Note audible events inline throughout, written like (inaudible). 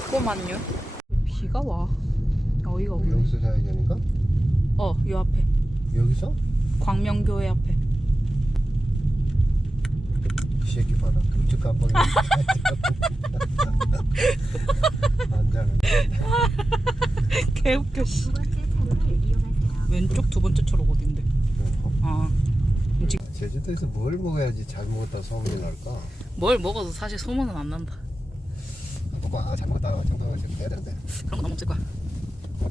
없구만요. 비가 와. 어이가 없네. 여기서 자야 되니까? 어, 요 앞에. 여기서? 광명교회 앞에. 이 새끼 봐라. 깜짝 깜빡이. 앉아가. 개웃겨. 씨. 왼쪽 두 번째 차로 어딘데? 아, 제주도에서 뭘 먹어야지 잘 먹었다 소문이 날까? 뭘 먹어도 사실 소문은 안 난다. 아, 잘 먹었다. 정도에서 해야 되는데. 그런 건 너무 없을 거야.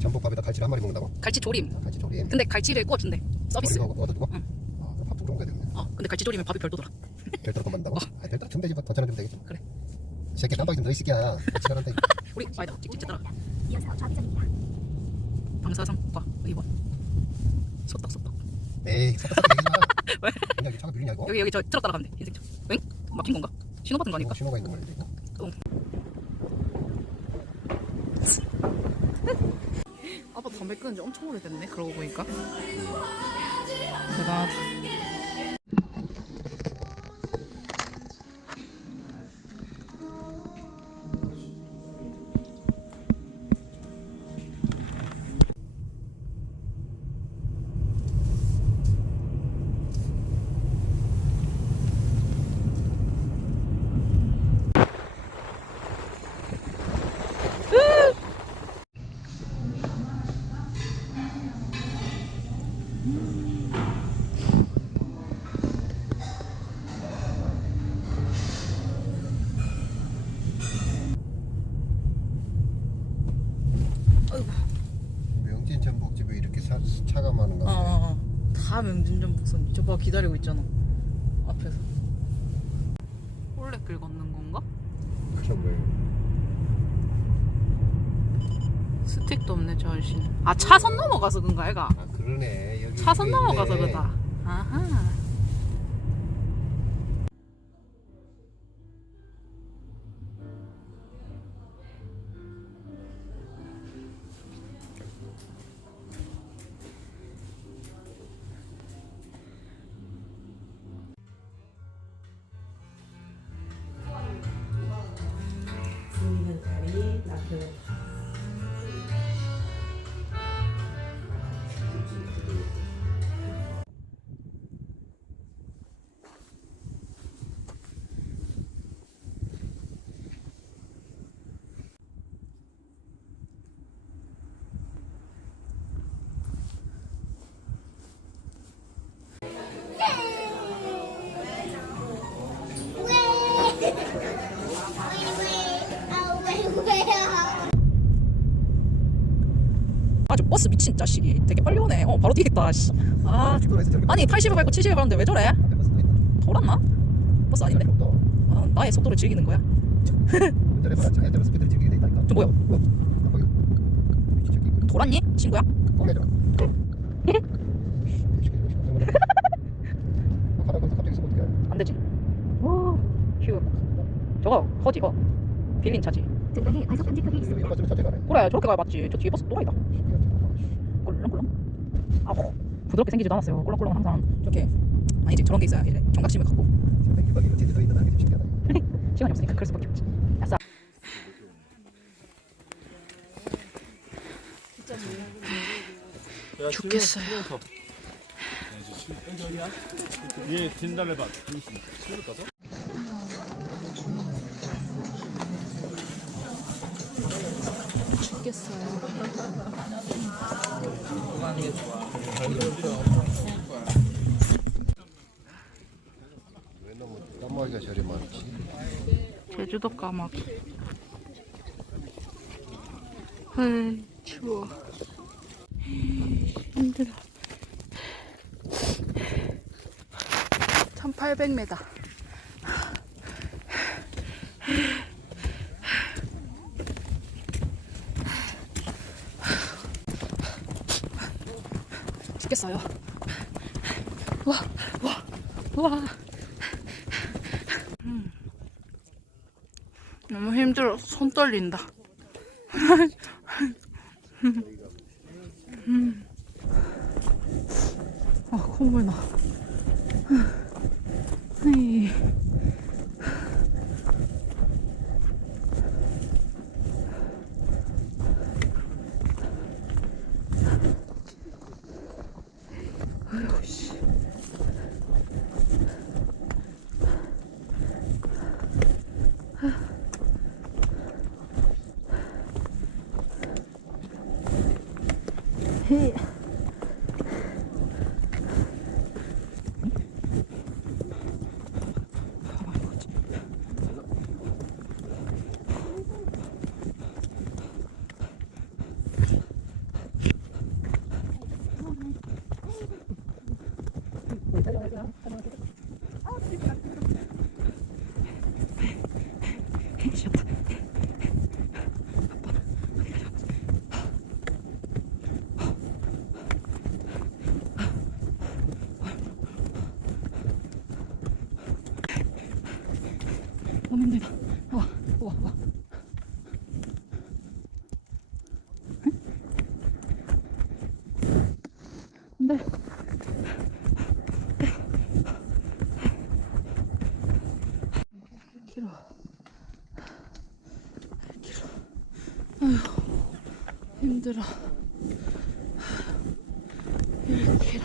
전복밥에다 갈치 한 마리 먹는다고? 갈치 조림. 갈치 조림. 근데 갈치를 구워준대. 서비스. 어디서 얻어주고? 응. 아, 그럼 밥도 그런 거 되겠네. 어, 근데 갈치 조림은 밥이 별도더라. 별도로 만다고? 아, 별도로 좀 되지. 더 전화주면 되겠지. 그래. 이 새끼 깜빡이 좀더 있을게야. 시간한테. 우리 아니다. 찍찍 따라. 방사선과 의원. 소떡 소떡. 에이, 되지 마. (laughs) 왜? 그냥 여기 차가 밀리냐 이거? 여기 여기 저 트럭 따라가면 돼. 흰색 차. 응? 막힌 건가? 신호 받은 거 아닐까? 신호가 있는 말인데 이거. 아빠 담배 끊은 지 엄청 오래됐네. 그러고 보니까. 대단하다. 차가 많은 어, 건데. 어, 어. 다 명진전 북선. 저봐 기다리고 있잖아. 앞에서. 홀레길 걷는 건가? 그럼 왜? 스틱도 없네 저 아저씨는. 아 차선 넘어가서 그런가 애가. 아 그러네. 여기 차선 넘어가서. 그다. 아하. 아주 버스 미친 자식이 되게 빨리 오네. 어 바로 뛰겠다. 씨. 아 아니 80을 밟고 70을 밟는데 왜 저래? 돌았나? 버스 아닌데? 또 어, 나의 속도를 즐기는 거야. (laughs) 저 뭐야? 돌았니? 친구야? 아? 안 되지. 오, 휴. 저거 허지 허. 빌린 차지. 전방에 과속 방지턱이 있습니다. 갔으면 차지 가네. 그래 저렇게 가야 맞지. 저 뒤에 버스 또라이다. 꿀렁꿀렁. 아우 부드럽게 생기지도 않았어요. 꿀렁꿀렁은 항상 저렇게 아니지 저런 게 있어야 이제 경각심을 갖고 이거 있는 신기하다. (laughs) 시간이 없으니까 그럴 수밖에 없지. 야싸. 죽겠어요. 얘 진달래 밭. 너무 땀마기가 저리 많지? 제주도 까마귀. 헐 추워. 힘들어. 1800m. 죽겠어요. 와, 와, 와. 너무 힘들어. 손 떨린다. 너 (laughs) 무 힘들다. 와, 와, 와. 네. 길어. 길어. 힘들어. 일 길어.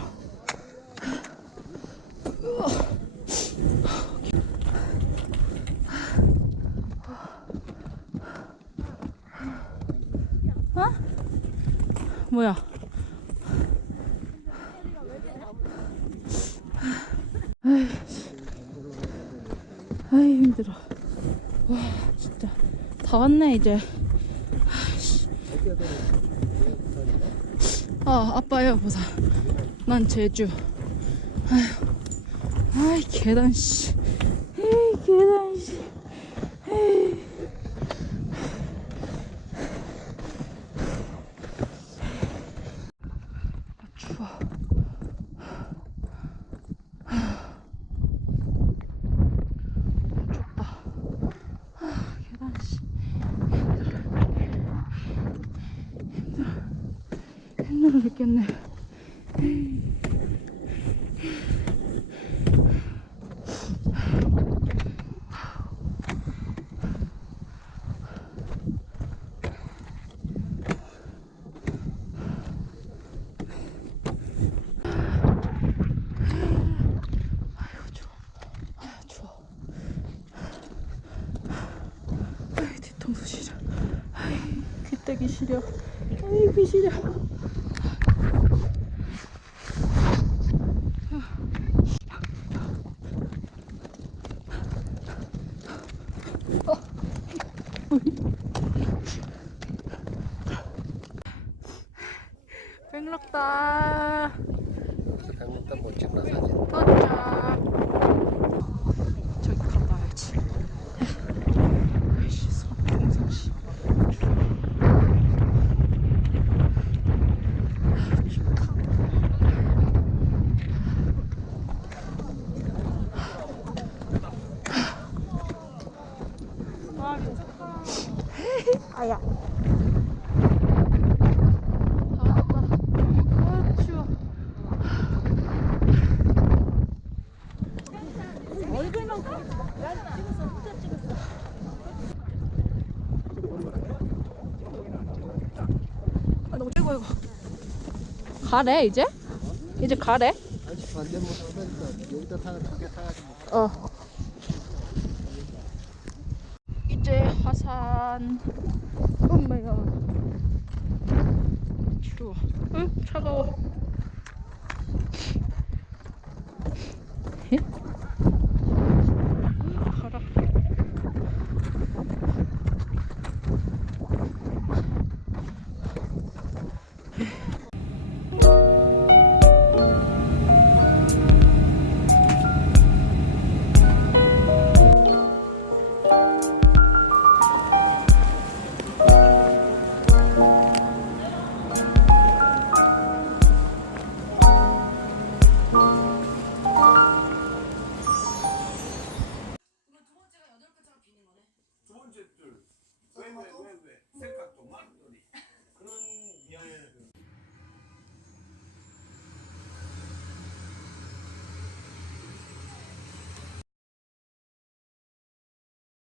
뭐야? 아이 힘들어. 와 진짜 다 왔네 이제. 아 아빠요 보사. 난 제주. 아이 계단 씨. 에이 계단 씨. 에이. 아, 추워. 춥다. 아, 계단 씨. 힘들어. 힘들어. 죽겠네. 아 뒤통수 시려. 아이 귀때기 시려. 아이 귀 시려. 백록다. 못 찍나 사진. 도착. 저기 갔다 와야지. 아이씨, 성평상 씨. (laughs) 아야. 아, 왔다. 아, 추워. 아, 너무 최고 이거. 가래 이제? 이제 가래? 어. 이제 화산. 엄마야. 추워. 응? 차가워. 예?